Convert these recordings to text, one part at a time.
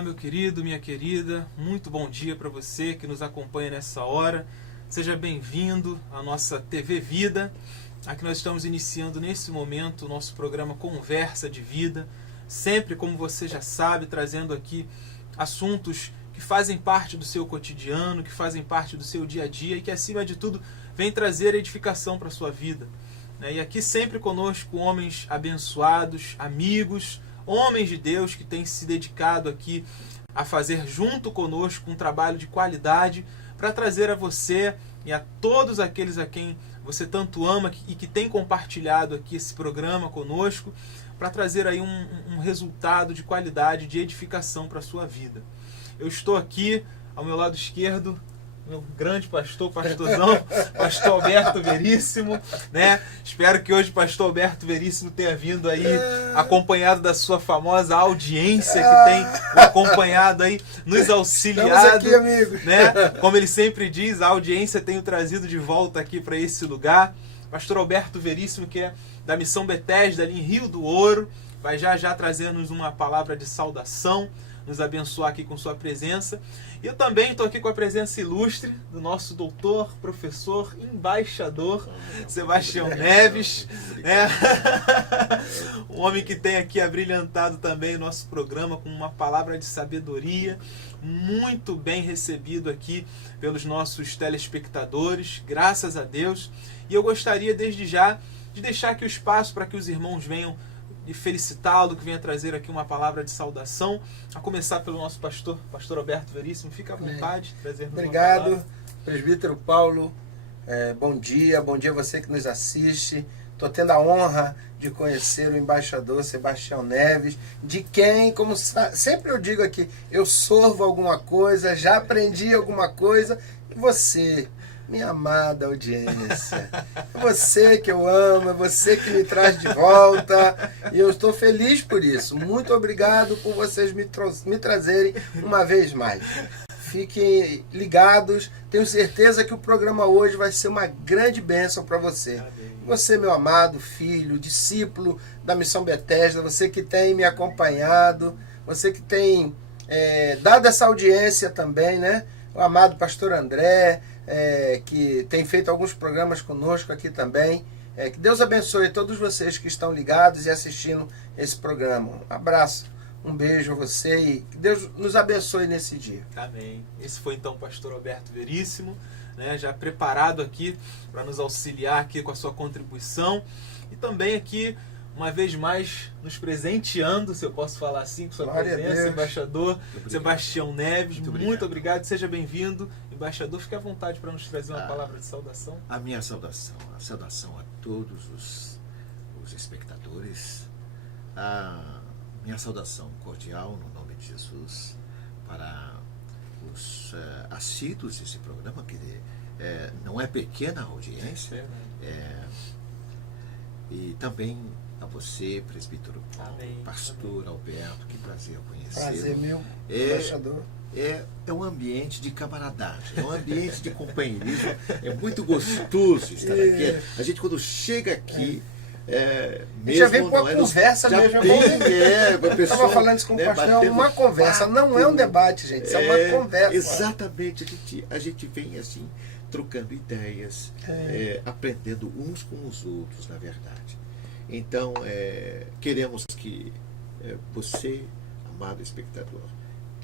Olá, meu querido, minha querida, muito bom dia para você que nos acompanha nessa hora. Seja bem-vindo à nossa TV Vida. Aqui nós estamos iniciando nesse momento o nosso programa Conversa de Vida, sempre, como você já sabe, trazendo aqui assuntos que fazem parte do seu cotidiano, que fazem parte do seu dia a dia e que, acima de tudo, vem trazer edificação para a sua vida. E aqui sempre conosco homens abençoados, amigos, homens de Deus que têm se dedicado aqui a fazer junto conosco um trabalho de qualidade para trazer a você e a todos aqueles a quem você tanto ama e que tem compartilhado aqui esse programa conosco, para trazer aí um resultado de qualidade, de edificação para a sua vida. Eu estou aqui ao meu lado esquerdo, meu grande pastorzão, pastor Alberto Veríssimo, né? Espero que hoje o pastor Alberto Veríssimo tenha vindo aí acompanhado da sua famosa audiência que tem acompanhado aí, nos auxiliado, aqui, amigos, né? Como ele sempre diz, a audiência tem o trazido de volta aqui para esse lugar. Pastor Alberto Veríssimo, que é da Missão Betesda, ali em Rio do Ouro, vai já trazer-nos uma palavra de saudação, nos abençoar aqui com sua presença. E eu também estou aqui com a presença ilustre do nosso doutor, professor, embaixador, Sebastião Neves, né? Um homem que tem aqui abrilhantado também o nosso programa com uma palavra de sabedoria, muito bem recebido aqui pelos nossos telespectadores, graças a Deus. E eu gostaria desde já de deixar aqui o espaço para que os irmãos venham e felicitá-lo, que venha trazer aqui uma palavra de saudação, a começar pelo nosso pastor Alberto Veríssimo. Fica à vontade de trazer. Obrigado, presbítero Paulo. Bom dia você que nos assiste. Estou tendo a honra de conhecer o embaixador Sebastião Neves, de quem, como sempre eu digo aqui, eu sorvo alguma coisa, já aprendi alguma coisa, e você, minha amada audiência, é você que eu amo, é você que me traz de volta, e eu estou feliz por isso. Muito obrigado por vocês me trazerem uma vez mais. Fiquem ligados, tenho certeza que o programa hoje vai ser uma grande bênção para você. Você, meu amado filho, discípulo da Missão Betesda, você que tem me acompanhado, você que tem dado essa audiência também, né? O amado pastor André, que tem feito alguns programas conosco aqui também. Que Deus abençoe todos vocês que estão ligados e assistindo esse programa. Um abraço, um beijo a você e que Deus nos abençoe nesse dia. Amém. Esse foi então o pastor Alberto Veríssimo, né, já preparado aqui para nos auxiliar aqui com a sua contribuição e também aqui, uma vez mais, nos presenteando, se eu posso falar assim, com sua presença, embaixador Sebastião Neves. Muito obrigado, seja bem-vindo. Embaixador, fique à vontade para nos trazer uma palavra de saudação. A minha saudação, a saudação a todos os espectadores, a minha saudação cordial no nome de Jesus para os assíduos desse programa, que não é pequena a audiência, e também a você, presbítero Paulo, pastor Alberto, que prazer conhecê-lo. Prazer meu, embaixador. É um ambiente de camaradagem, é um ambiente de companheirismo, é muito gostoso estar aqui. A gente, quando chega aqui, mesmo já vem com a conversa mesmo. Eu estava falando isso com o pastor, é uma conversa, não é um debate, gente, isso é uma conversa. Exatamente, a gente vem assim, trocando ideias, aprendendo uns com os outros, na verdade. Então, queremos que você, amado espectador,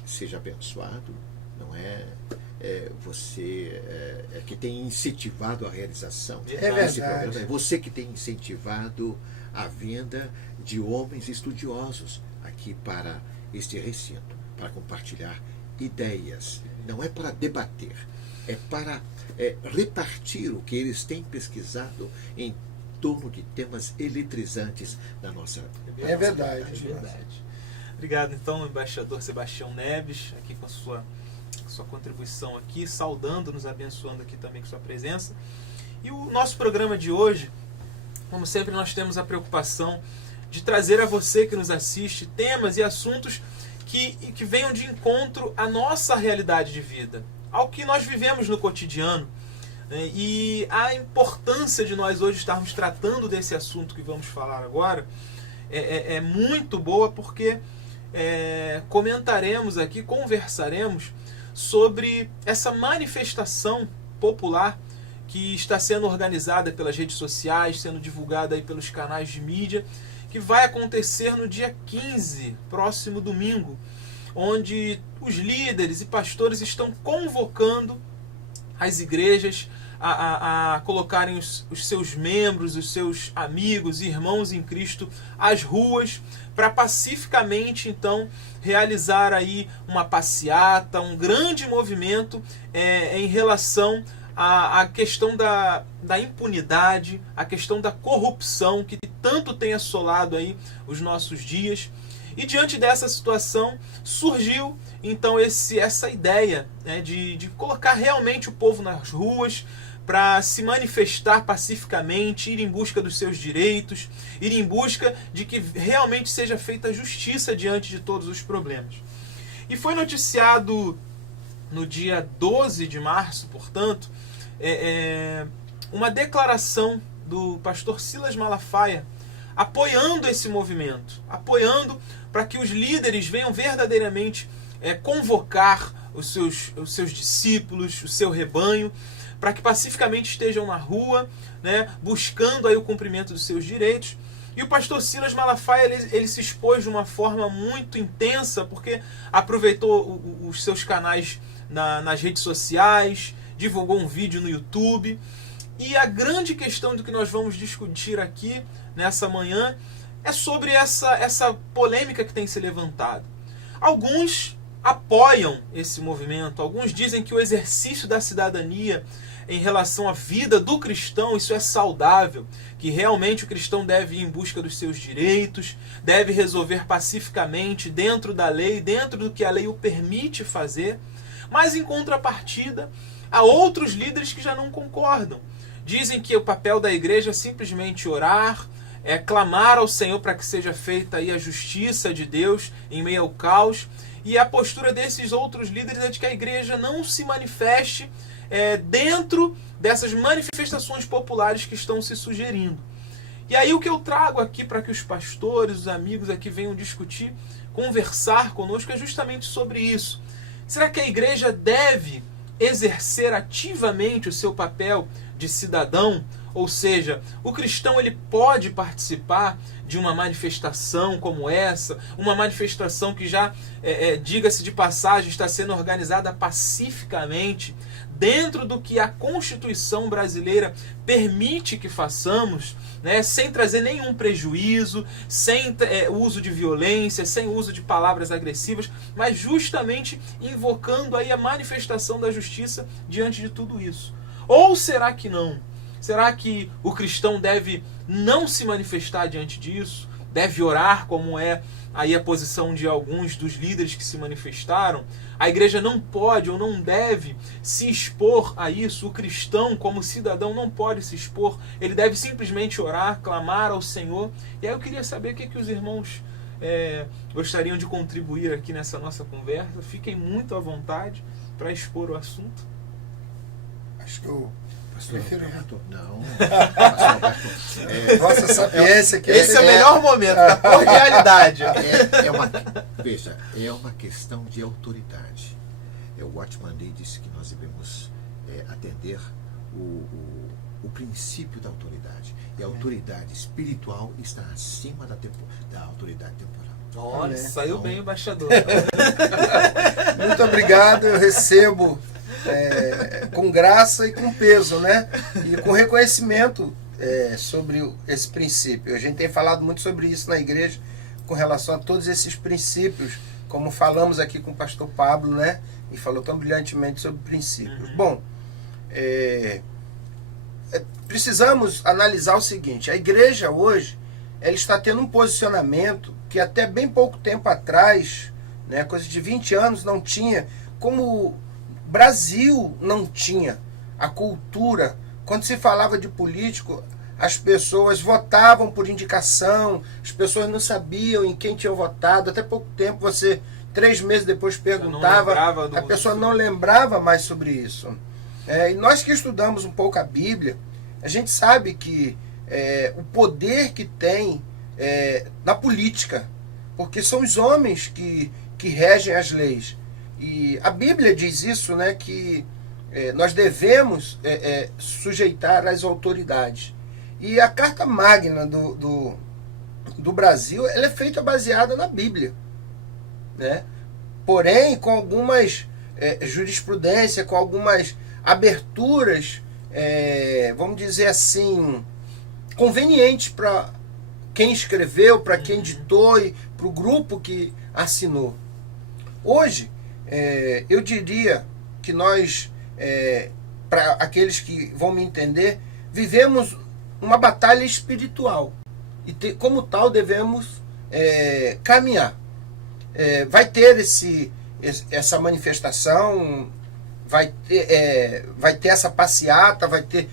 seja abençoado, não é? Você que tem incentivado a realização desse programa, é você que tem incentivado a vinda de homens estudiosos aqui para este recinto, para compartilhar ideias. Não é para debater, é para repartir o que eles têm pesquisado em torno de temas eletrizantes da nossa É verdade. Obrigado, então, embaixador Sebastião Neves, aqui com a sua contribuição aqui, saudando, nos abençoando aqui também com sua presença. E o nosso programa de hoje, como sempre, nós temos a preocupação de trazer a você que nos assiste temas e assuntos que venham de encontro à nossa realidade de vida, ao que nós vivemos no cotidiano. E a importância de nós hoje estarmos tratando desse assunto que vamos falar agora é muito boa, porque comentaremos aqui, conversaremos sobre essa manifestação popular que está sendo organizada pelas redes sociais, sendo divulgada aí pelos canais de mídia, que vai acontecer no dia 15, próximo domingo, onde os líderes e pastores estão convocando as igrejas a colocarem os seus membros, os seus amigos, irmãos em Cristo às ruas, para pacificamente então realizar aí uma passeata, um grande movimento em relação a questão da impunidade, a questão da corrupção que tanto tem assolado aí os nossos dias. E diante dessa situação surgiu então essa ideia, né, de colocar realmente o povo nas ruas para se manifestar pacificamente, ir em busca dos seus direitos, ir em busca de que realmente seja feita justiça diante de todos os problemas. E foi noticiado no dia 12 de março, portanto, uma declaração do pastor Silas Malafaia apoiando esse movimento, apoiando para que os líderes venham verdadeiramente convocar os seus discípulos, o seu rebanho, para que pacificamente estejam na rua, né, buscando aí o cumprimento dos seus direitos. E o pastor Silas Malafaia ele se expôs de uma forma muito intensa, porque aproveitou os seus canais nas redes sociais, divulgou um vídeo no YouTube. E a grande questão do que nós vamos discutir aqui nessa manhã é sobre essa polêmica que tem se levantado. Alguns apoiam esse movimento, alguns dizem que o exercício da cidadania em relação à vida do cristão, isso é saudável, que realmente o cristão deve ir em busca dos seus direitos, deve resolver pacificamente dentro da lei, dentro do que a lei o permite fazer. Mas em contrapartida, há outros líderes que já não concordam. Dizem que o papel da igreja é simplesmente orar, clamar ao Senhor para que seja feita aí a justiça de Deus em meio ao caos. E a postura desses outros líderes é de que a igreja não se manifeste dentro dessas manifestações populares que estão se sugerindo. E aí o que eu trago aqui para que os pastores, os amigos aqui venham discutir, conversar conosco, é justamente sobre isso. Será que a igreja deve exercer ativamente o seu papel de cidadão? Ou seja, o cristão ele pode participar de uma manifestação como essa, uma manifestação que já, diga-se de passagem, está sendo organizada pacificamente, dentro do que a Constituição brasileira permite que façamos, né, sem trazer nenhum prejuízo, sem uso de violência, sem uso de palavras agressivas, mas justamente invocando aí a manifestação da justiça diante de tudo isso. Ou será que não? Será que o cristão deve não se manifestar diante disso? Deve orar, como é aí a posição de alguns dos líderes que se manifestaram? A igreja não pode ou não deve se expor a isso. O cristão, como cidadão, não pode se expor. Ele deve simplesmente orar, clamar ao Senhor. E aí eu queria saber o que os irmãos gostariam de contribuir aqui nessa nossa conversa. Fiquem muito à vontade para expor o assunto. Acho que eu Pastor prefiro... Alberto, não. Pastor Alberto, Nossa sapiência que Esse é o melhor momento da cordialidade. Veja, é uma questão de autoridade. O Watchman Nee disse que nós devemos atender o princípio da autoridade. E a autoridade espiritual está acima da autoridade temporal. Olha, saiu bem o embaixador. Muito obrigado, eu recebo com graça e com peso, né? E com reconhecimento sobre esse princípio. A gente tem falado muito sobre isso na igreja, com relação a todos esses princípios, como falamos aqui com o pastor Pablo, né? E falou tão brilhantemente sobre princípios. Bom, precisamos analisar o seguinte: a igreja hoje, ela está tendo um posicionamento que até bem pouco tempo atrás, né, coisa de 20 anos, não tinha, como o Brasil não tinha a cultura. Quando se falava de político, as pessoas votavam por indicação, as pessoas não sabiam em quem tinham votado. Até pouco tempo, você, 3 meses depois, perguntava, a pessoa não lembrava mais sobre isso. E nós que estudamos um pouco a Bíblia, a gente sabe que o poder que tem na política, porque são os homens que regem as leis. E a Bíblia diz isso, né, que nós devemos sujeitar as autoridades. E a Carta Magna do Brasil, ela é feita baseada na Bíblia, né? Porém, com algumas jurisprudência, com algumas aberturas, vamos dizer assim, convenientes para quem escreveu, para quem ditou e para o grupo que assinou. Hoje, eu diria que nós, para aqueles que vão me entender, vivemos uma batalha espiritual e como tal devemos caminhar. Vai ter essa manifestação, vai ter essa passeata, vai ter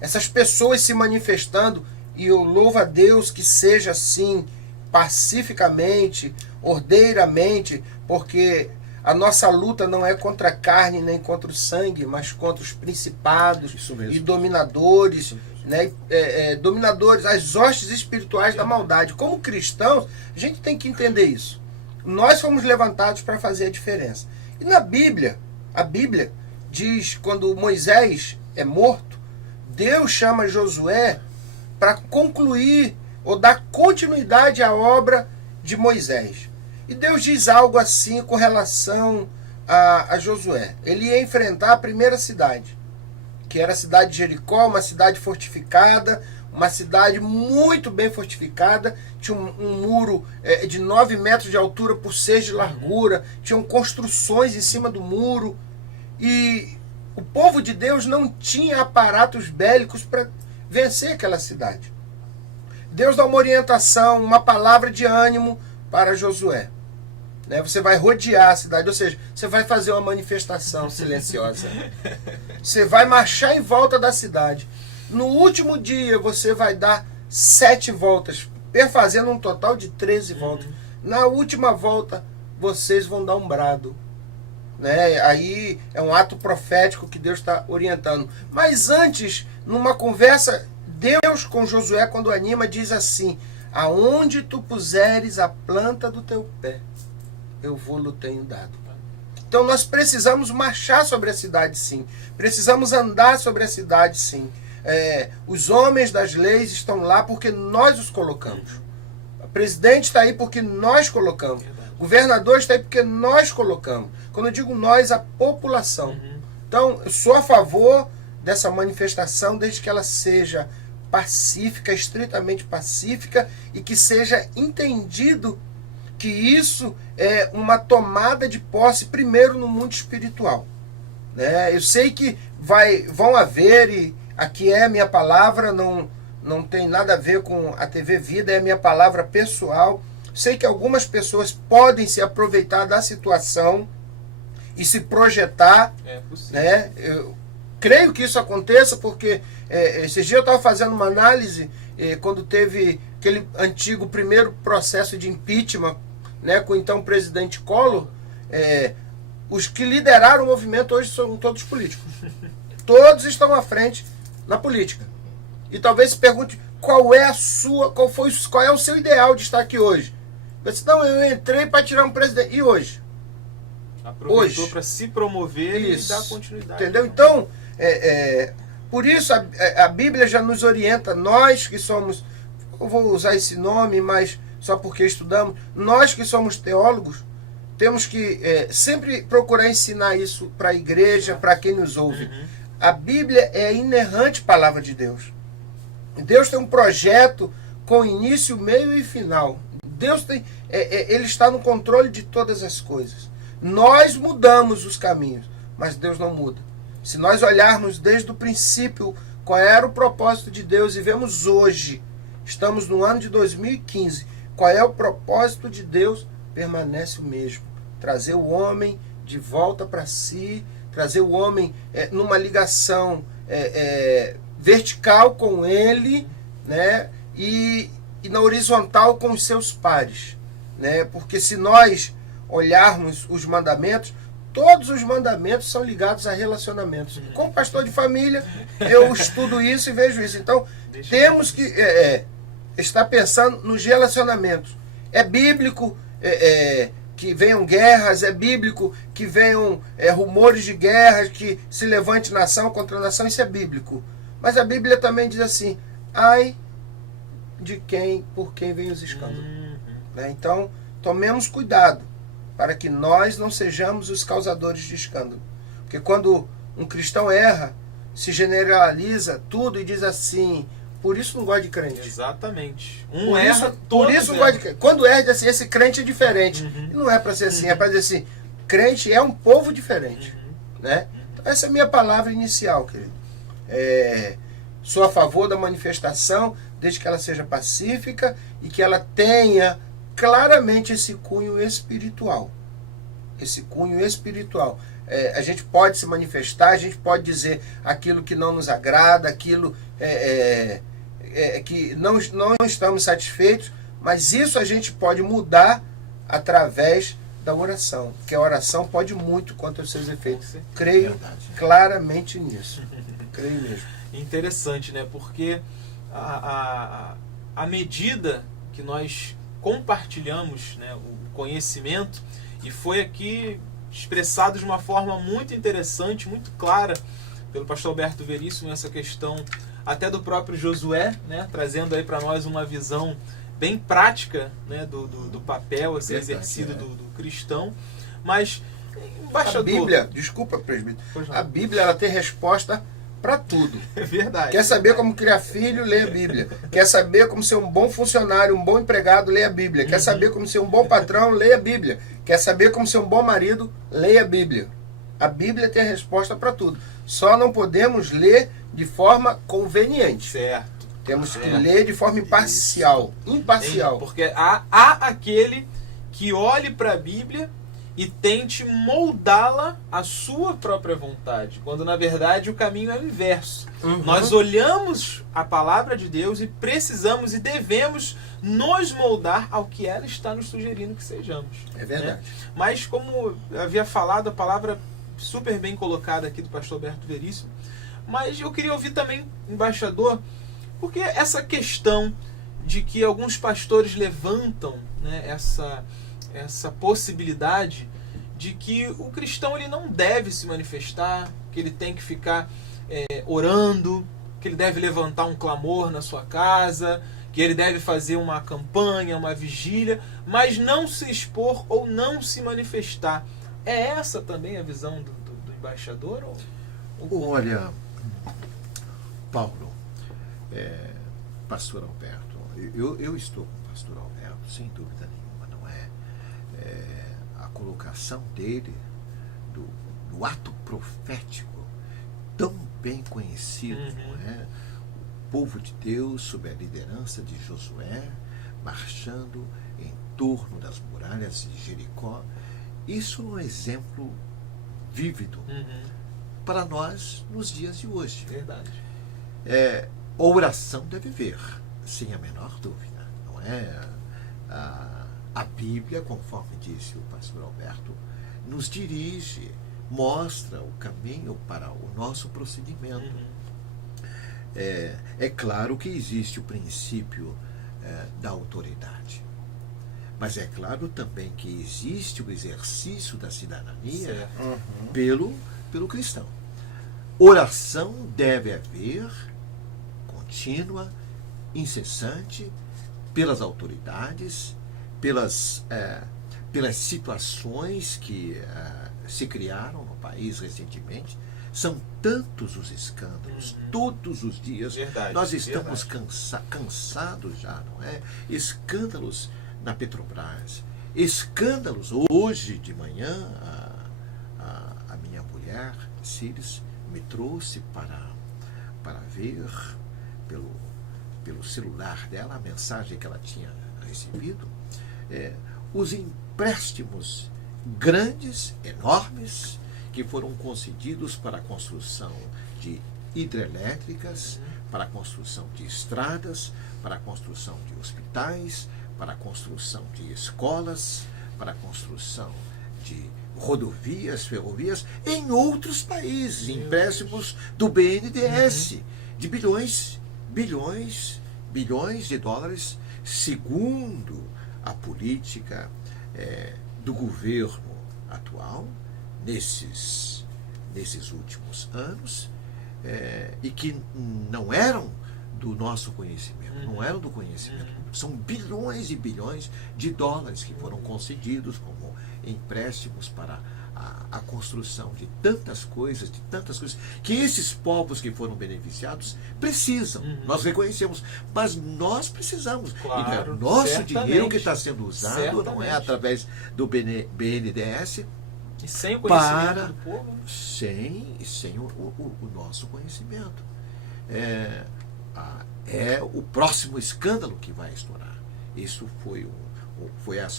essas pessoas se manifestando, e eu louvo a Deus que seja assim, pacificamente, ordeiramente, porque a nossa luta não é contra a carne nem contra o sangue, mas contra os principados e dominadores, né? Dominadores, as hostes espirituais da maldade. Como cristãos, a gente tem que entender isso. Nós fomos levantados para fazer a diferença. E na Bíblia, a Bíblia diz, quando Moisés é morto, Deus chama Josué para concluir ou dar continuidade à obra de Moisés. E Deus diz algo assim com relação a Josué. Ele ia enfrentar a primeira cidade, que era a cidade de Jericó, uma cidade fortificada, uma cidade muito bem fortificada, tinha um muro de 9 metros de altura por 6 de largura, tinham construções em cima do muro, e o povo de Deus não tinha aparatos bélicos para vencer aquela cidade. Deus dá uma orientação, uma palavra de ânimo para Josué. Você vai rodear a cidade, ou seja, você vai fazer uma manifestação silenciosa. Você vai marchar em volta da cidade. No último dia você vai dar 7 voltas, perfazendo um total de 13 voltas. Na última volta vocês vão dar um brado. Aí é um ato profético que Deus está orientando. Mas antes, numa conversa, Deus com Josué, quando anima, diz assim: aonde tu puseres a planta do teu pé, eu vou-lo tenho dado. Então nós precisamos marchar sobre a cidade, sim. Precisamos andar sobre a cidade, sim. Os homens das leis estão lá porque nós os colocamos. O presidente está aí porque nós colocamos. O governador está aí porque nós colocamos. Quando eu digo nós, a população. Então, eu sou a favor dessa manifestação, desde que ela seja pacífica, estritamente pacífica, e que seja entendido que isso é uma tomada de posse primeiro no mundo espiritual. Eu sei que vão haver, e aqui é a minha palavra, não tem nada a ver com a TV Vida, é a minha palavra pessoal. Sei que algumas pessoas podem se aproveitar da situação e se projetar. É possível. Eu creio que isso aconteça, porque esses dias eu estava fazendo uma análise quando teve aquele antigo primeiro processo de impeachment, com o então presidente Collor. Os que lideraram o movimento hoje são todos políticos. Todos estão à frente na política. E talvez se pergunte qual é o seu ideal de estar aqui hoje. Eu disse, não, eu entrei para tirar um presidente. E hoje? Aproveitou para se promover e dar continuidade. Entendeu? Então, por isso a Bíblia já nos orienta, nós que somos, eu vou usar esse nome, mas só porque estudamos, nós que somos teólogos, temos que sempre procurar ensinar isso para a igreja, para quem nos ouve. A Bíblia é a inerrante palavra de Deus. Deus tem um projeto com início, meio e final. Deus tem, Ele está no controle de todas as coisas. Nós mudamos os caminhos, mas Deus não muda. Se nós olharmos desde o princípio qual era o propósito de Deus e vemos hoje, estamos no ano de 2015, qual é o propósito de Deus, permanece o mesmo. Trazer o homem de volta para si, trazer o homem numa ligação vertical com ele, e na horizontal com os seus pares. Porque se nós olharmos os mandamentos, todos os mandamentos são ligados a relacionamentos. Como pastor de família, eu estudo isso e vejo isso. Então, temos que estar pensando nos relacionamentos. É bíblico que venham guerras, é bíblico que venham rumores de guerras, que se levante nação contra nação, isso é bíblico. Mas a Bíblia também diz assim, ai de por quem vem os escândalos. Né? Então, tomemos cuidado para que nós não sejamos os causadores de escândalo. Porque quando um cristão erra, se generaliza tudo e diz assim, por isso não gosta de crente. Exatamente. Por isso não gosta de crente. Quando erra, diz assim, esse crente é diferente. E não é para ser assim, é para dizer assim, crente é um povo diferente. Né? Então, essa é a minha palavra inicial, querido. Sou a favor da manifestação, desde que ela seja pacífica e que ela tenha claramente esse cunho espiritual. Esse cunho espiritual. A gente pode se manifestar, a gente pode dizer aquilo que não nos agrada, aquilo que não estamos satisfeitos, mas isso a gente pode mudar através da oração, porque a oração pode muito quanto aos seus efeitos. Creio claramente nisso. Creio mesmo. Interessante, né? Porque à medida que nós compartilhamos, né, o conhecimento, e foi aqui expressado de uma forma muito interessante, muito clara pelo pastor Alberto Veríssimo, essa questão até do próprio Josué, né, trazendo aí para nós uma visão bem prática, né, do papel a ser exercido do cristão. Mas, embaixador... A Bíblia, desculpa, presbítero, a Bíblia ela tem resposta para tudo. É verdade. Quer saber como criar filho? Lê a Bíblia. Quer saber como ser um bom funcionário, um bom empregado? Lê a Bíblia. Quer saber como ser um bom patrão? Lê a Bíblia. Quer saber como ser um bom marido? Lê a Bíblia. A Bíblia tem a resposta para tudo. Só não podemos ler de forma conveniente. Certo. Temos que ler de forma imparcial. Imparcial. Porque há aquele que olhe para a Bíblia e tente moldá-la à sua própria vontade, quando na verdade o caminho é o inverso. Nós olhamos a palavra de Deus e precisamos e devemos nos moldar ao que ela está nos sugerindo que sejamos. É verdade. Né? Mas como eu havia falado, a palavra super bem colocada aqui do pastor Alberto Veríssimo, mas eu queria ouvir também, embaixador, porque essa questão de que alguns pastores levantam, né, essa possibilidade de que o cristão ele não deve se manifestar, que ele tem que ficar orando, que ele deve levantar um clamor na sua casa, que ele deve fazer uma campanha, uma vigília, mas não se expor ou não se manifestar. É essa também a visão do embaixador? Olha, Paulo, pastor Alberto, eu estou com o pastor Alberto, sem dúvida nenhuma, não é? A colocação dele do ato profético tão bem conhecido, não é? O povo de Deus sob a liderança de Josué marchando em torno das muralhas de Jericó, isso é um exemplo vívido para nós nos dias de hoje. Verdade. A oração deve vir, sem a menor dúvida, não é? A Bíblia, conforme disse o pastor Alberto, nos dirige, mostra o caminho para o nosso procedimento. É claro que existe o princípio da autoridade, mas é claro também que existe o exercício da cidadania pelo cristão. Oração deve haver, contínua, incessante, pelas autoridades, pelas situações que se criaram no país recentemente. São tantos os escândalos, todos os dias. Verdade, nós estamos cansados já, não é? Escândalos na Petrobras, escândalos. Hoje de manhã, a minha mulher, Círis, me trouxe para ver pelo celular dela a mensagem que ela tinha recebido, os empréstimos grandes, enormes, que foram concedidos para a construção de hidrelétricas, para a construção de estradas, para a construção de hospitais, para a construção de escolas, para a construção de rodovias, ferrovias, em outros países, empréstimos do BNDES, de bilhões de dólares, segundo a política do governo atual nesses últimos anos, e que não eram do nosso conhecimento, não eram do conhecimento. São bilhões e bilhões de dólares que foram concedidos como empréstimos para a construção de tantas coisas, que esses povos que foram beneficiados precisam. Nós reconhecemos, mas nós precisamos. Claro, e não é o nosso certamente. dinheiro que está sendo usado, Certamente. não é através do BNDES, E sem o conhecimento para, do povo. sem o nosso conhecimento. É o próximo escândalo que vai estourar. Isso foi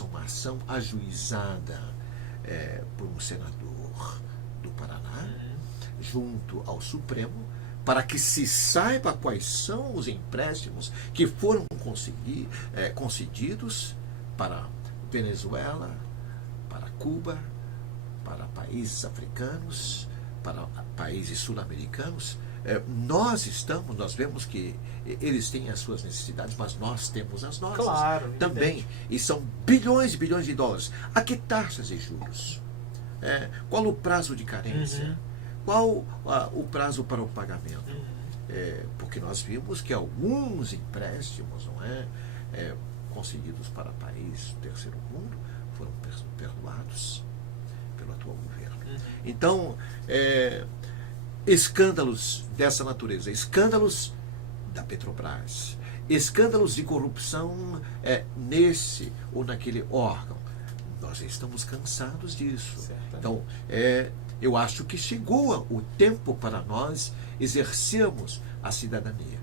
uma ação ajuizada por um senador do Paraná, junto ao Supremo, para que se saiba quais são os empréstimos que foram concedidos para Venezuela, para Cuba, para países africanos, para países sul-americanos. Nós vemos que eles têm as suas necessidades, mas nós temos as nossas. Claro, também. evidente. E são bilhões e bilhões de dólares. A que taxas e juros? Qual o prazo de carência? Qual o prazo para o pagamento? Porque nós vimos que alguns empréstimos, concedidos para países do terceiro mundo, foram perdoados pelo atual governo. Então, escândalos dessa natureza, escândalos da Petrobras, escândalos de corrupção nesse ou naquele órgão, nós estamos cansados disso. Certamente. Então, eu acho que chegou o tempo para nós exercermos a cidadania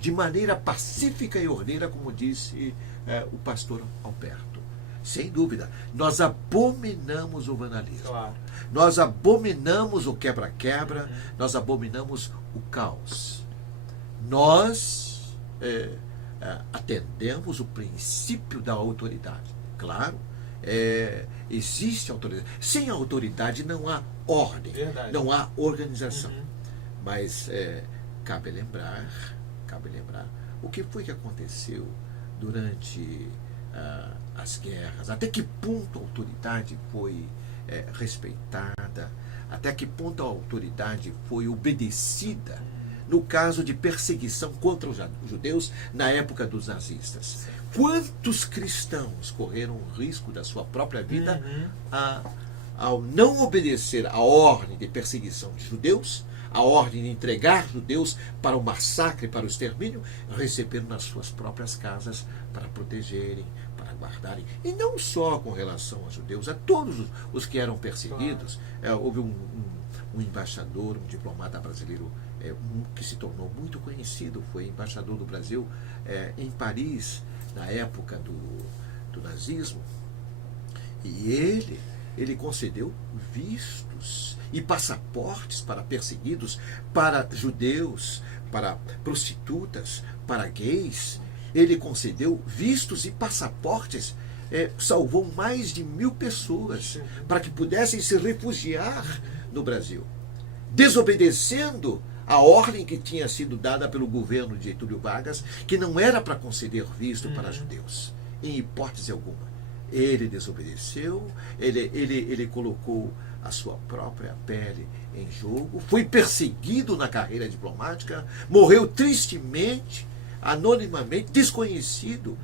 de maneira pacífica e ordeira, como disse o pastor Alberto. Sem dúvida, nós abominamos o vandalismo. Claro. Nós abominamos o quebra-quebra, nós abominamos o caos. Nós atendemos o princípio da autoridade. Claro, existe autoridade. Sem autoridade não há ordem, Verdade. não há organização. Mas cabe lembrar o que foi que aconteceu durante as guerras, até que ponto a autoridade foi respeitada, até que ponto a autoridade foi obedecida no caso de perseguição contra os judeus na época dos nazistas. Quantos cristãos correram o risco da sua própria vida ao não obedecer à ordem de perseguição de judeus, a ordem de entregar judeus para o massacre, para o extermínio, receberam nas suas próprias casas para protegerem, para guardarem. E não só com relação aos judeus, a todos os que eram perseguidos. Houve um embaixador, um diplomata brasileiro que se tornou muito conhecido, foi embaixador do Brasil em Paris, na época do nazismo. E ele concedeu vistos e passaportes para perseguidos, para judeus, para prostitutas, para gays. Ele concedeu vistos e passaportes, salvou mais de 1.000 pessoas para que pudessem se refugiar no Brasil, desobedecendo a ordem que tinha sido dada pelo governo de Getúlio Vargas, que não era para conceder visto para judeus, em hipótese alguma. Ele desobedeceu, ele colocou a sua própria pele em jogo, foi perseguido na carreira diplomática, morreu tristemente, anonimamente, desconhecido,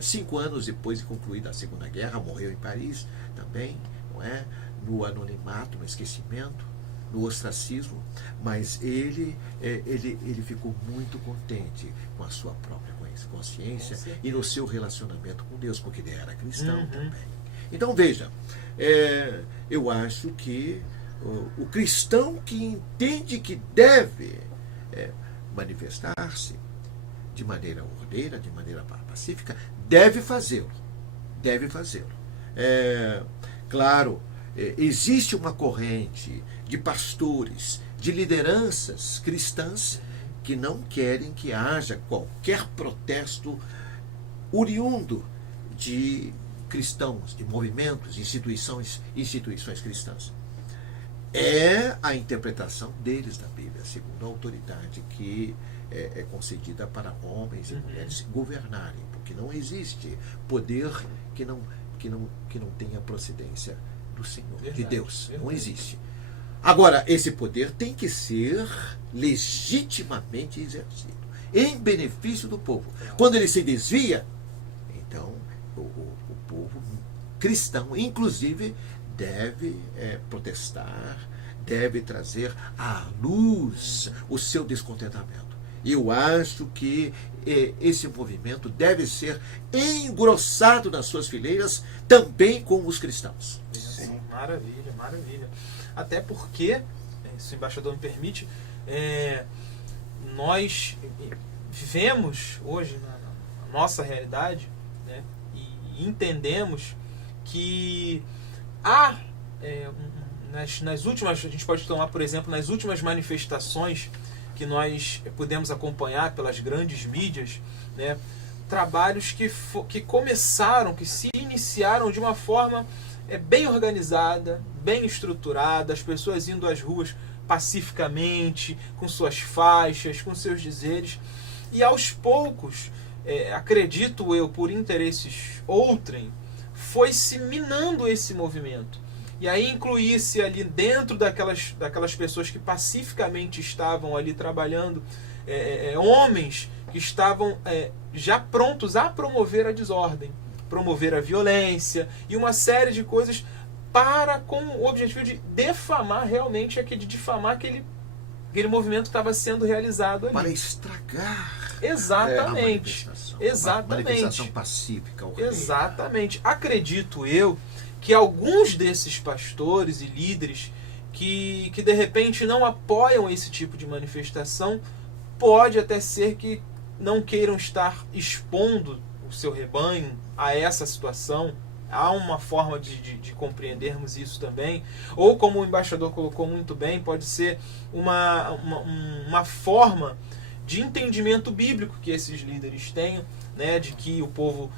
5 anos depois de concluída a Segunda Guerra, morreu em Paris também, não é? No anonimato, no esquecimento, no ostracismo, mas ele ficou muito contente com a sua própria consciência e no seu relacionamento com Deus, porque ele era cristão também. Então veja, eu acho que o cristão que entende que deve manifestar-se de maneira ordeira, de maneira pacífica, deve fazê-lo. Deve fazê-lo. Claro, existe uma corrente de pastores, de lideranças cristãs que não querem que haja qualquer protesto oriundo de cristãos, de movimentos, instituições cristãs. É a interpretação deles da Bíblia, segundo a autoridade que é concedida para homens e mulheres governarem, porque não existe poder que não tenha procedência do Senhor, de Deus. Não existe. Agora, esse poder tem que ser legitimamente exercido, em benefício do povo. Quando ele se desvia, então o povo cristão, inclusive, deve protestar, deve trazer à luz o seu descontentamento. Eu acho que esse movimento deve ser engrossado nas suas fileiras também com os cristãos. Sim. Maravilha, maravilha. Até porque, se o embaixador me permite, nós vivemos hoje na nossa realidade, né, e entendemos que há nas últimas, a gente pode tomar por exemplo, nas últimas manifestações que nós pudemos acompanhar pelas grandes mídias, né, trabalhos que começaram, que se iniciaram de uma forma bem organizada, bem estruturada, as pessoas indo às ruas pacificamente, com suas faixas, com seus dizeres, e aos poucos, acredito eu, por interesses outrem, foi se minando esse movimento. E aí incluía-se ali dentro daquelas pessoas que pacificamente estavam ali trabalhando, homens que estavam já prontos a promover a desordem, promover a violência e uma série de coisas com o objetivo de defamar realmente, de difamar aquele movimento que estava sendo realizado ali. Para estragar. Exatamente. A manifestação pacífica. Exatamente. Acredito eu que alguns desses pastores e líderes que de repente não apoiam esse tipo de manifestação, pode até ser que não queiram estar expondo o seu rebanho a essa situação. Há uma forma de compreendermos isso também. Ou, como o embaixador colocou muito bem, pode ser uma forma de entendimento bíblico que esses líderes tenham, né, de que o povo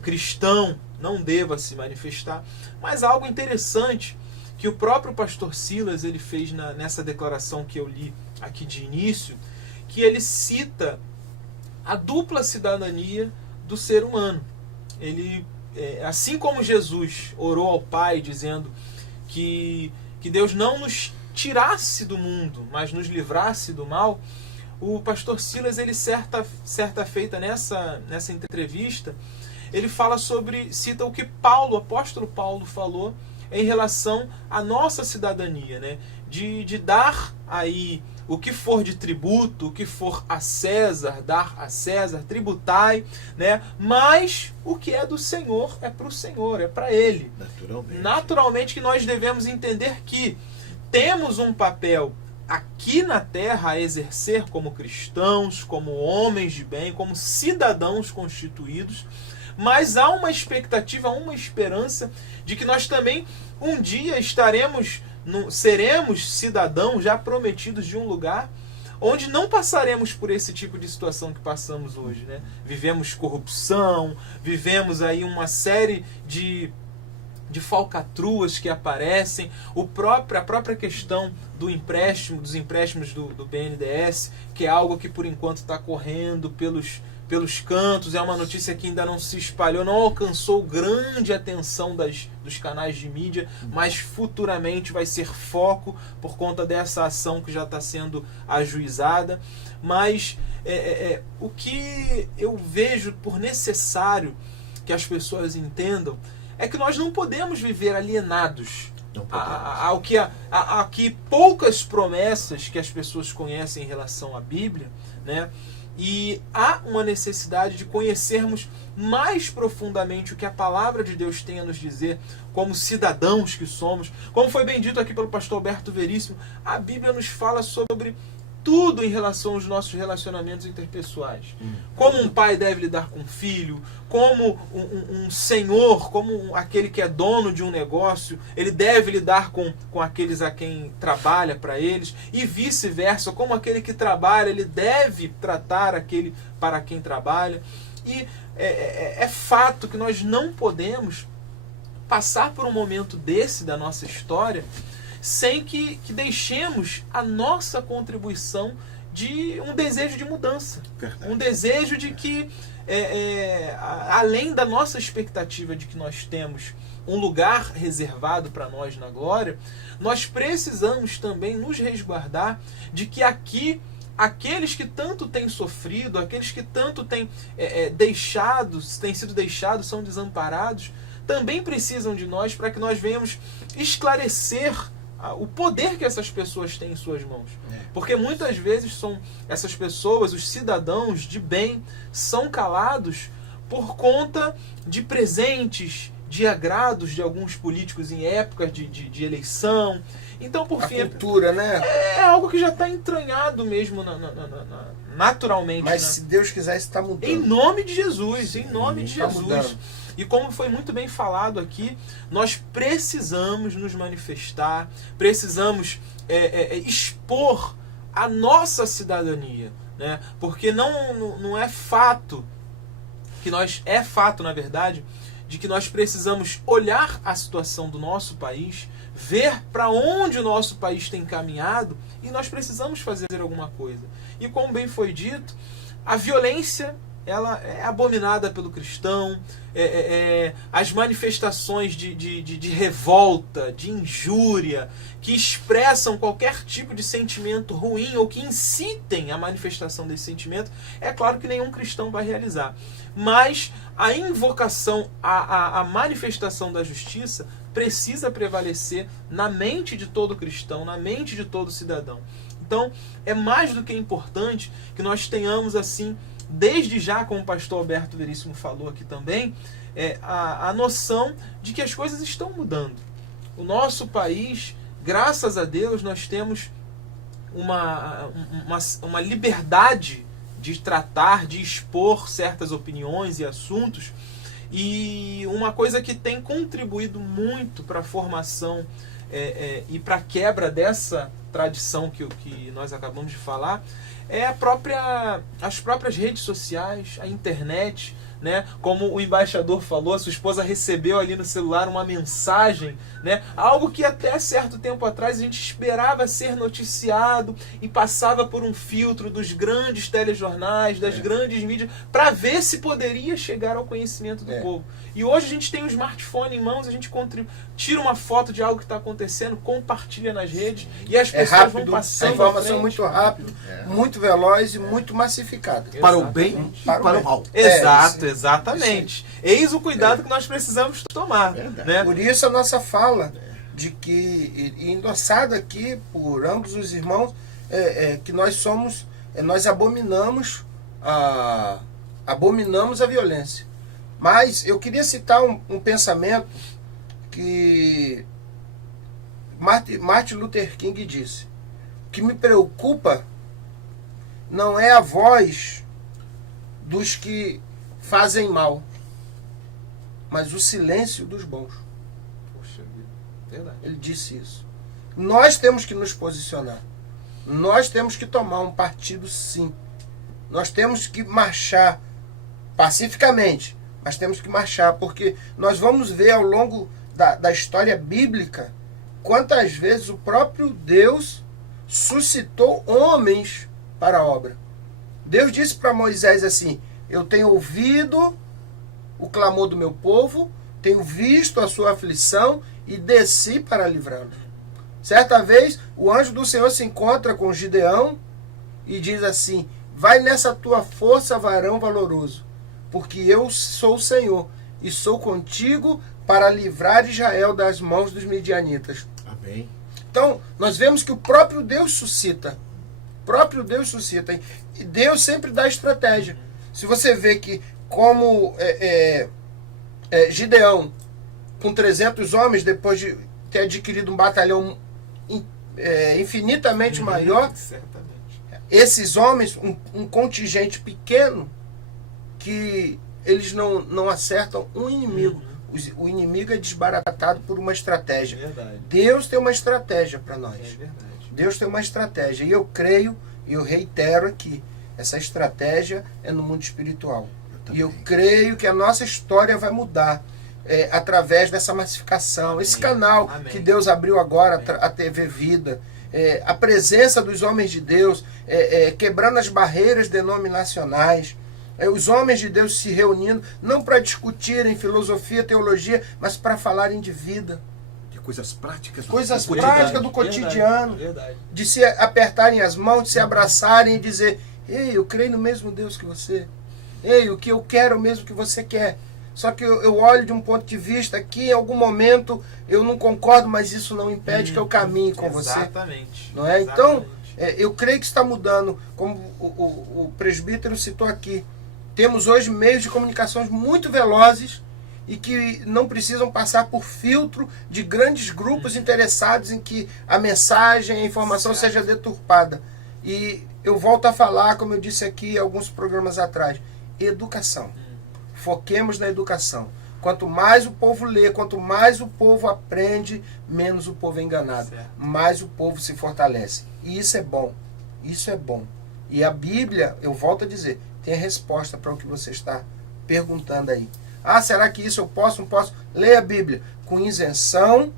cristão não deva se manifestar. Mas algo interessante que o próprio pastor Silas ele fez nessa declaração que eu li aqui de início, que ele cita a dupla cidadania do ser humano. Ele, assim como Jesus orou ao Pai dizendo que Deus não nos tirasse do mundo, mas nos livrasse do mal, o pastor Silas, ele certa feita nessa entrevista, ele fala cita o que o apóstolo Paulo falou em relação à nossa cidadania, né? De dar aí o que for de tributo, o que for a César, dar a César, tributai, né? Mas o que é do Senhor é para o Senhor, é para Ele. Naturalmente que nós devemos entender que temos um papel aqui na terra a exercer como cristãos, como homens de bem, como cidadãos constituídos, mas há uma expectativa, uma esperança de que nós também um dia seremos cidadãos já prometidos de um lugar onde não passaremos por esse tipo de situação que passamos hoje, né? Vivemos corrupção, vivemos aí uma série de falcatruas que aparecem, a própria questão dos empréstimos do BNDES, que é algo que por enquanto está correndo pelos cantos, é uma notícia que ainda não se espalhou, não alcançou grande atenção dos canais de mídia, mas futuramente vai ser foco por conta dessa ação que já está sendo ajuizada. Mas o que eu vejo por necessário que as pessoas entendam é que nós não podemos viver alienados ao que poucas promessas que as pessoas conhecem em relação à Bíblia, né? E há uma necessidade de conhecermos mais profundamente o que a palavra de Deus tem a nos dizer como cidadãos que somos. Como foi bem dito aqui pelo pastor Alberto Veríssimo, a Bíblia nos fala sobre tudo em relação aos nossos relacionamentos interpessoais. Como um pai deve lidar com um filho, como um senhor, como aquele que é dono de um negócio, ele deve lidar com aqueles a quem trabalha para eles, e vice-versa, como aquele que trabalha, ele deve tratar aquele para quem trabalha. E é fato que nós não podemos passar por um momento desse da nossa história sem que deixemos a nossa contribuição de um desejo de mudança. Verdade. Um desejo de que, além da nossa expectativa de que nós temos um lugar reservado para nós na glória, nós precisamos também nos resguardar de que aqui, aqueles que tanto têm sofrido, aqueles que tanto têm têm sido deixados, são desamparados, também precisam de nós para que nós venhamos esclarecer o poder que essas pessoas têm em suas mãos. Porque muitas vezes essas pessoas, os cidadãos de bem, são calados por conta de presentes, de agrados de alguns políticos em épocas de eleição. Então, por fim, cultura, né? É algo que já está entranhado mesmo naturalmente. Mas né? se Deus quiser, isso está mudando. Em nome de Jesus, em nome de tá Jesus. mudando. E como foi muito bem falado aqui, nós precisamos nos manifestar, precisamos expor a nossa cidadania, né? Porque não é fato, é fato, na verdade, de que nós precisamos olhar a situação do nosso país, ver para onde o nosso país tem caminhado e nós precisamos fazer alguma coisa. E como bem foi dito, a violência ela é abominada pelo cristão, as manifestações de revolta, de injúria, que expressam qualquer tipo de sentimento ruim ou que incitem a manifestação desse sentimento, é claro que nenhum cristão vai realizar. Mas a invocação, a manifestação da justiça precisa prevalecer na mente de todo cristão, na mente de todo cidadão. Então, é mais do que importante que nós tenhamos assim, desde já, como o pastor Alberto Veríssimo falou aqui também, a noção de que as coisas estão mudando. O nosso país, graças a Deus, nós temos uma liberdade de tratar, de expor certas opiniões e assuntos, e uma coisa que tem contribuído muito para a formação e para a quebra dessa tradição que nós acabamos de falar, é as próprias redes sociais, a internet, né? Como o embaixador falou, a sua esposa recebeu ali no celular uma mensagem, né? Algo que até certo tempo atrás a gente esperava ser noticiado e passava por um filtro dos grandes telejornais, das grandes mídias, para ver se poderia chegar ao conhecimento do povo. E hoje a gente tem um smartphone em mãos, a gente tira uma foto de algo que está acontecendo, compartilha nas redes e as pessoas rápido, vão passando. a informação muito rápido, muito veloz e muito massificada. Para o bem e para o mal. Exato, exatamente. Eis o cuidado que nós precisamos tomar. Né? Por isso a nossa fala, de que, endossada aqui por ambos os irmãos, que nós abominamos a violência. Mas eu queria citar um pensamento que Martin Luther King disse: o que me preocupa não é a voz dos que fazem mal, mas o silêncio dos bons. Poxa vida, verdade. Ele disse isso. Nós temos que nos posicionar. Nós temos que tomar um partido, sim. Nós temos que marchar pacificamente, mas temos que marchar, porque nós vamos ver ao longo da história bíblica quantas vezes o próprio Deus suscitou homens para a obra. Deus disse para Moisés assim: eu tenho ouvido o clamor do meu povo, tenho visto a sua aflição e desci para livrá-lo. Certa vez, o anjo do Senhor se encontra com Gideão e diz assim: vai nessa tua força, varão valoroso, porque eu sou o Senhor e sou contigo para livrar Israel das mãos dos midianitas. Amém. Então, nós vemos que o próprio Deus suscita. O próprio Deus suscita. E Deus sempre dá estratégia. Se você vê que como Gideão, com 300 homens, depois de ter adquirido um batalhão infinitamente maior, Certamente. esses homens, um contingente pequeno, que eles não acertam um inimigo. O inimigo é desbaratado por uma estratégia. Verdade. Deus tem uma estratégia para nós. É verdade. Deus tem uma estratégia. E eu creio, e eu reitero aqui, essa estratégia é no mundo espiritual. E eu creio que a nossa história vai mudar através dessa massificação. Esse canal Amém. que Deus abriu agora, Amém. a TV Vida, a presença dos homens de Deus, quebrando as barreiras denominacionais, os homens de Deus se reunindo, não para discutirem filosofia, teologia, mas para falarem de vida. De coisas práticas. Coisas práticas do cotidiano. Verdade. De se apertarem as mãos, de se abraçarem e dizer: ei, eu creio no mesmo Deus que você. Ei, o que eu quero é o mesmo que você quer. Só que eu olho de um ponto de vista que em algum momento eu não concordo, mas isso não impede que eu caminhe com você. Exatamente. Não é? Então, eu creio que está mudando. Como o presbítero citou aqui, temos hoje meios de comunicações muito velozes e que não precisam passar por filtro de grandes grupos interessados em que a mensagem, a informação seja deturpada. E eu volto a falar, como eu disse aqui alguns programas atrás, educação. Foquemos na educação. Quanto mais o povo lê, quanto mais o povo aprende, menos o povo é enganado. Certo. Mais o povo se fortalece. E isso é bom. Isso é bom. E a Bíblia, eu volto a dizer, tem a resposta para o que você está perguntando aí. Ah, será que isso eu posso? Não posso? Leia a Bíblia com isenção,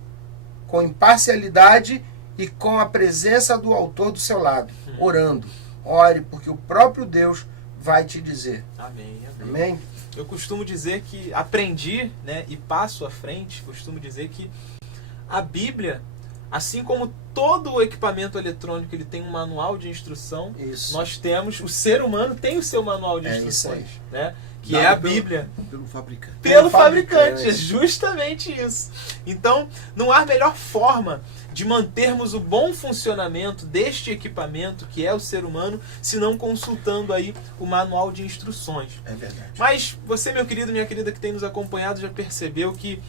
com imparcialidade e com a presença do autor do seu lado, orando. Ore, porque o próprio Deus vai te dizer. Amém. Amém? Eu costumo dizer que aprendi, né, e passo à frente, costumo dizer que a Bíblia, assim como todo o equipamento eletrônico ele tem um manual de instrução, Isso. nós temos, o ser humano tem o seu manual de instruções, né? Que é a Bíblia. Pelo fabricante. Pelo fabricante, é justamente isso. Então, não há melhor forma de mantermos o bom funcionamento deste equipamento, que é o ser humano, se não consultando aí o manual de instruções. É verdade. Mas você, meu querido, minha querida, que tem nos acompanhado, já percebeu que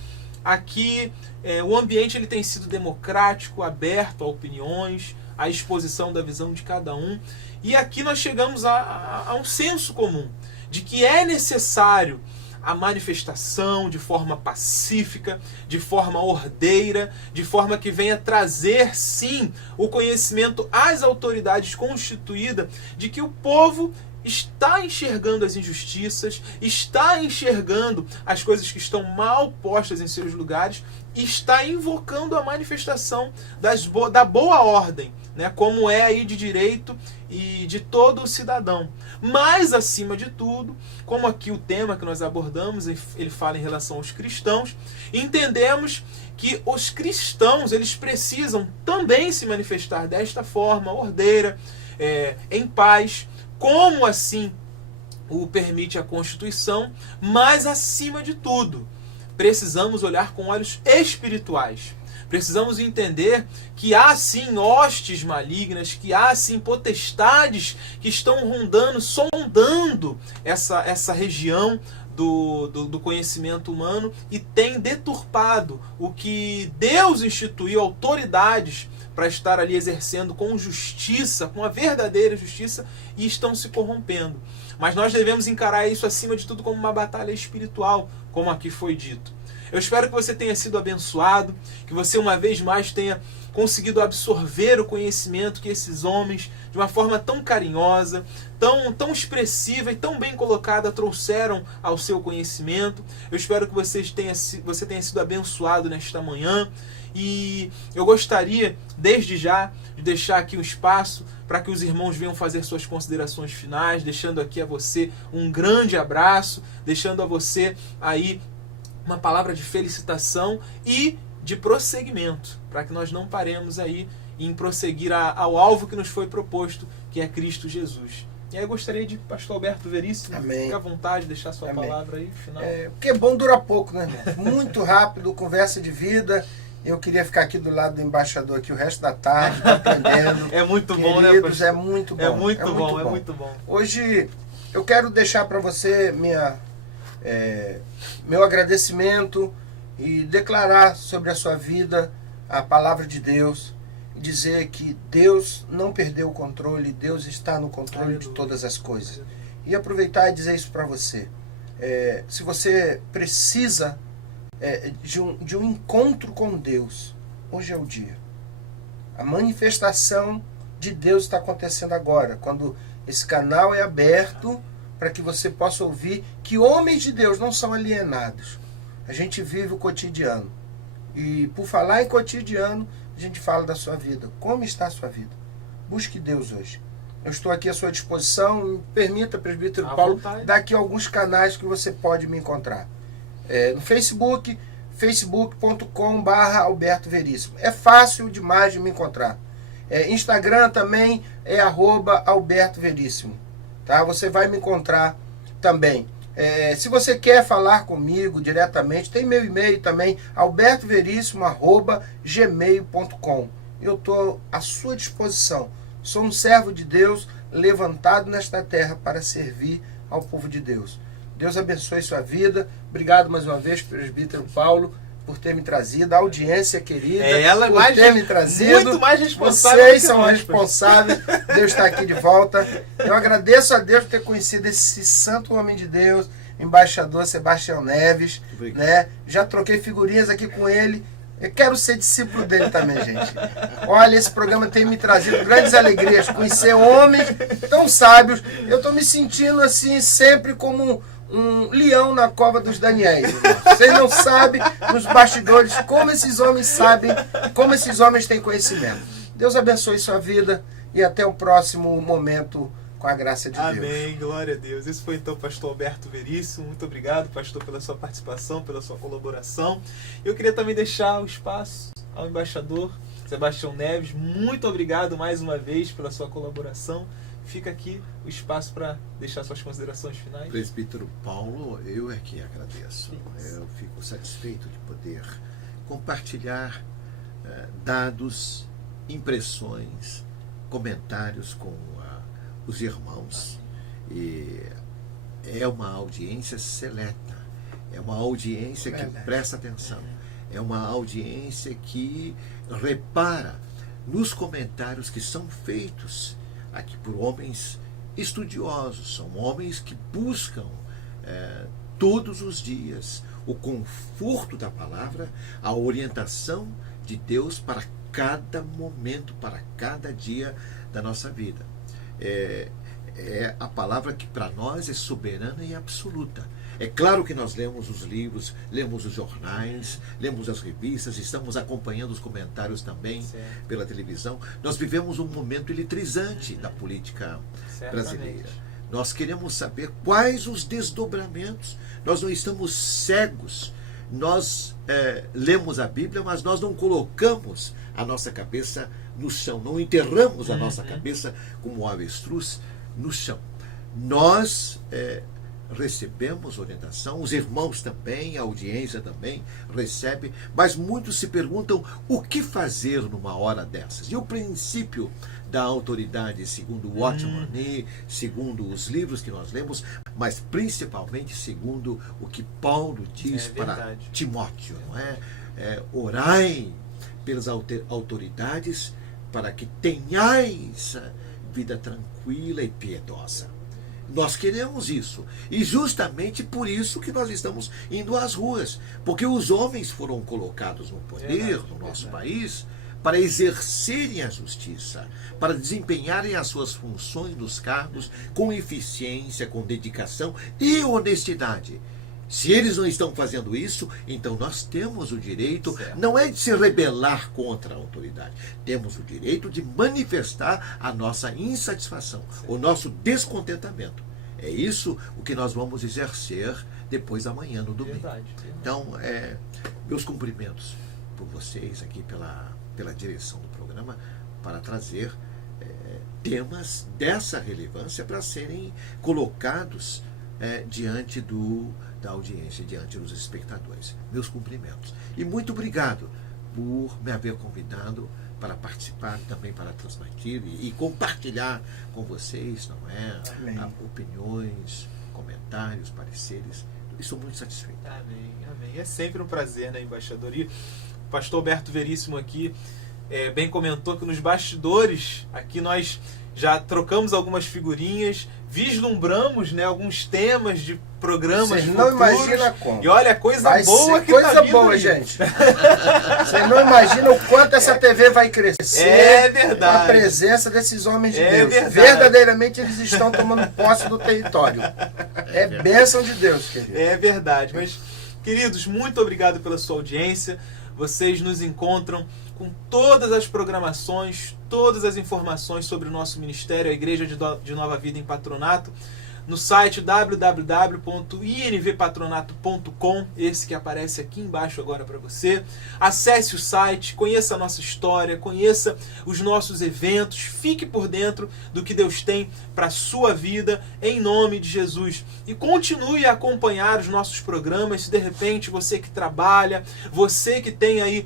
aqui o ambiente ele tem sido democrático, aberto a opiniões, à exposição da visão de cada um. E aqui nós chegamos a um senso comum de que é necessário a manifestação de forma pacífica, de forma ordeira, de forma que venha trazer, sim, o conhecimento às autoridades constituídas de que o povo está enxergando as injustiças, está enxergando as coisas que estão mal postas em seus lugares e está invocando a manifestação da boa ordem, né, como é aí de direito e de todo cidadão. Mas, acima de tudo, como aqui o tema que nós abordamos, ele fala em relação aos cristãos, entendemos que os cristãos eles precisam também se manifestar desta forma, ordeira, em paz, como assim o permite a Constituição, mas, acima de tudo, precisamos olhar com olhos espirituais. Precisamos entender que há sim hostes malignas, que há sim potestades que estão rondando, sondando essa região do conhecimento humano e tem deturpado o que Deus instituiu, autoridades para estar ali exercendo com justiça, com a verdadeira justiça, e estão se corrompendo. Mas nós devemos encarar isso acima de tudo como uma batalha espiritual, como aqui foi dito. Eu espero que você tenha sido abençoado, que você uma vez mais tenha conseguido absorver o conhecimento que esses homens, de uma forma tão carinhosa, tão expressiva e tão bem colocada, trouxeram ao seu conhecimento. Eu espero que você tenha sido abençoado nesta manhã. E eu gostaria, desde já, de deixar aqui um espaço para que os irmãos venham fazer suas considerações finais, deixando aqui a você um grande abraço, deixando a você aí uma palavra de felicitação e de prosseguimento, para que nós não paremos aí em prosseguir ao alvo que nos foi proposto, que é Cristo Jesus. E aí eu gostaria de, pastor Alberto Veríssimo, fique à vontade, deixar sua palavra aí, final. Porque bom dura pouco, né? Muito rápido, conversa de vida. Eu queria ficar aqui do lado do embaixador aqui o resto da tarde, aprendendo. É muito bom, né, pastor? É muito bom. É muito bom. Hoje eu quero deixar para você meu agradecimento e declarar sobre a sua vida a palavra de Deus e dizer que Deus não perdeu o controle, Deus está no controle de todas as coisas. E aproveitar e dizer isso para você. Se você precisa de um encontro com Deus, hoje é o dia. A manifestação de Deus está acontecendo agora, quando esse canal é aberto para que você possa ouvir que homens de Deus não são alienados. A gente vive o cotidiano. E por falar em cotidiano, a gente fala da sua vida. Como está a sua vida? Busque Deus hoje. Eu estou aqui à sua disposição. Me permita, presbítero Paulo, dar aqui alguns canais que você pode me encontrar. No Facebook, facebook.com/Alberto Veríssimo. É fácil demais de me encontrar. Instagram também é @Alberto Veríssimo. Tá? Você vai me encontrar também. Se você quer falar comigo diretamente, tem meu e-mail também, albertoverissimo@gmail.com. Eu estou à sua disposição. Sou um servo de Deus, levantado nesta terra para servir ao povo de Deus. Deus abençoe sua vida. Obrigado mais uma vez, presbítero Paulo, por ter me trazido, a audiência querida, ela por ter me trazido. Muito mais responsável. Vocês são responsáveis. Deus está aqui de volta. Eu agradeço a Deus por ter conhecido esse santo homem de Deus, embaixador Sebastião Neves. Né? Já troquei figurinhas aqui com ele. Eu quero ser discípulo dele também, gente. Olha, esse programa tem me trazido grandes alegrias. Conhecer homens tão sábios. Eu estou me sentindo assim, sempre como um leão na cova dos Daniéis. Vocês não sabem, nos bastidores, como esses homens sabem, como esses homens têm conhecimento. Deus abençoe sua vida e até o próximo momento, com a graça de Deus. Amém, glória a Deus. Esse foi então o pastor Alberto Veríssimo. Muito obrigado, pastor, pela sua participação, pela sua colaboração. Eu queria também deixar o espaço ao embaixador Sebastião Neves. Muito obrigado mais uma vez pela sua colaboração. Fica aqui o espaço para deixar suas considerações finais. Presbítero Paulo, eu é que agradeço. Eu fico satisfeito de poder compartilhar dados, impressões, comentários com os irmãos. E é uma audiência seleta, é uma audiência que presta atenção, é uma audiência que repara nos comentários que são feitos aqui por homens estudiosos, são homens que buscam todos os dias o conforto da palavra, a orientação de Deus para cada momento, para cada dia da nossa vida. É a palavra que para nós é soberana e absoluta. É claro que nós lemos os livros, lemos os jornais, lemos as revistas, estamos acompanhando os comentários também pela televisão. Nós vivemos um momento eletrizante da política brasileira. Nós queremos saber quais os desdobramentos. Nós não estamos cegos. Nós lemos a Bíblia, mas nós não colocamos a nossa cabeça no chão, não enterramos a nossa cabeça como um avestruz no chão. Nós recebemos orientação, os irmãos também, a audiência também recebe, mas muitos se perguntam o que fazer numa hora dessas. E o princípio da autoridade, segundo Watchman Nee, segundo os livros que nós lemos, mas principalmente segundo o que Paulo diz para Timóteo, não é? Orai pelas autoridades para que tenhais vida tranquila e piedosa. Nós queremos isso. E justamente por isso que nós estamos indo às ruas. Porque os homens foram colocados no poder no nosso país para exercerem a justiça, para desempenharem as suas funções nos cargos com eficiência, com dedicação e honestidade. Se eles não estão fazendo isso, então nós temos o direito, não é de se rebelar contra a autoridade, temos o direito de manifestar a nossa insatisfação, o nosso descontentamento. É isso o que nós vamos exercer depois da manhã, no domingo. Então, meus cumprimentos por vocês aqui pela direção do programa, para trazer temas dessa relevância para serem colocados diante da audiência, diante dos espectadores. Meus cumprimentos. E muito obrigado por me haver convidado para participar, também para transmitir e compartilhar com vocês, não é? Opiniões, comentários, pareceres. Estou muito satisfeito. Amém, amém. É sempre um prazer, né, embaixador? E o pastor Alberto Veríssimo aqui bem comentou que nos bastidores aqui nós já trocamos algumas figurinhas, vislumbramos, né, alguns temas de programas futuros. Você não imagina como. E olha, coisa boa que tá vindo boa, aí. gente. Você não imagina o quanto essa TV vai crescer. É verdade. Com a presença desses homens de Deus. Verdade. Verdadeiramente eles estão tomando posse do território. É bênção de Deus, querido. É verdade. Mas, queridos, muito obrigado pela sua audiência. vocês nos encontram com todas as programações, todas as informações sobre o nosso ministério, a Igreja de Nova Vida em Patronato, no site www.invpatronato.com, esse que aparece aqui embaixo agora para você. Acesse o site, conheça a nossa história, conheça os nossos eventos, fique por dentro do que Deus tem para a sua vida, em nome de Jesus. E continue a acompanhar os nossos programas, se de repente você que trabalha, você que tem aí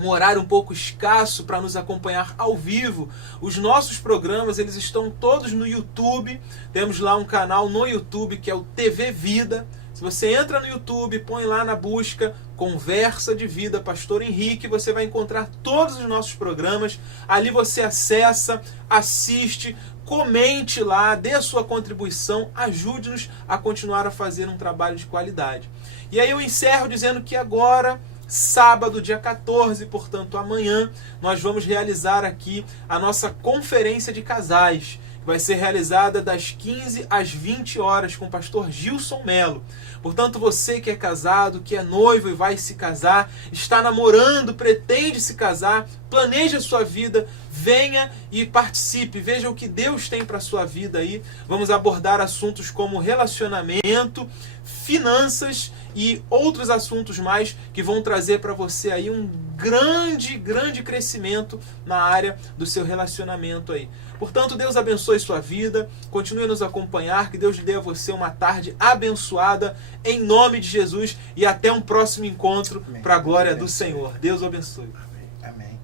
um horário um pouco escasso para nos acompanhar ao vivo. Os nossos programas, eles estão todos no YouTube. Temos lá um canal no YouTube que é o TV Vida. Se você entra no YouTube, põe lá na busca Conversa de Vida Pastor Henrique, você vai encontrar todos os nossos programas. Ali você acessa, assiste, comente lá, dê a sua contribuição, ajude-nos a continuar a fazer um trabalho de qualidade. E aí eu encerro dizendo que agora, sábado, dia 14, portanto amanhã, nós vamos realizar aqui a nossa conferência de casais, que vai ser realizada das 15 às 20 horas com o pastor Gilson Melo. Portanto, você que é casado, que é noivo e vai se casar, está namorando, pretende se casar, planeje a sua vida, venha e participe, veja o que Deus tem para a sua vida aí. Vamos abordar assuntos como relacionamento, finanças e outros assuntos mais que vão trazer para você aí um grande crescimento na área do seu relacionamento aí. Portanto, Deus abençoe sua vida, continue a nos acompanhar, que Deus lhe dê a você uma tarde abençoada, em nome de Jesus, e até um próximo encontro para a glória do Senhor. Deus o abençoe. Amém. Amém.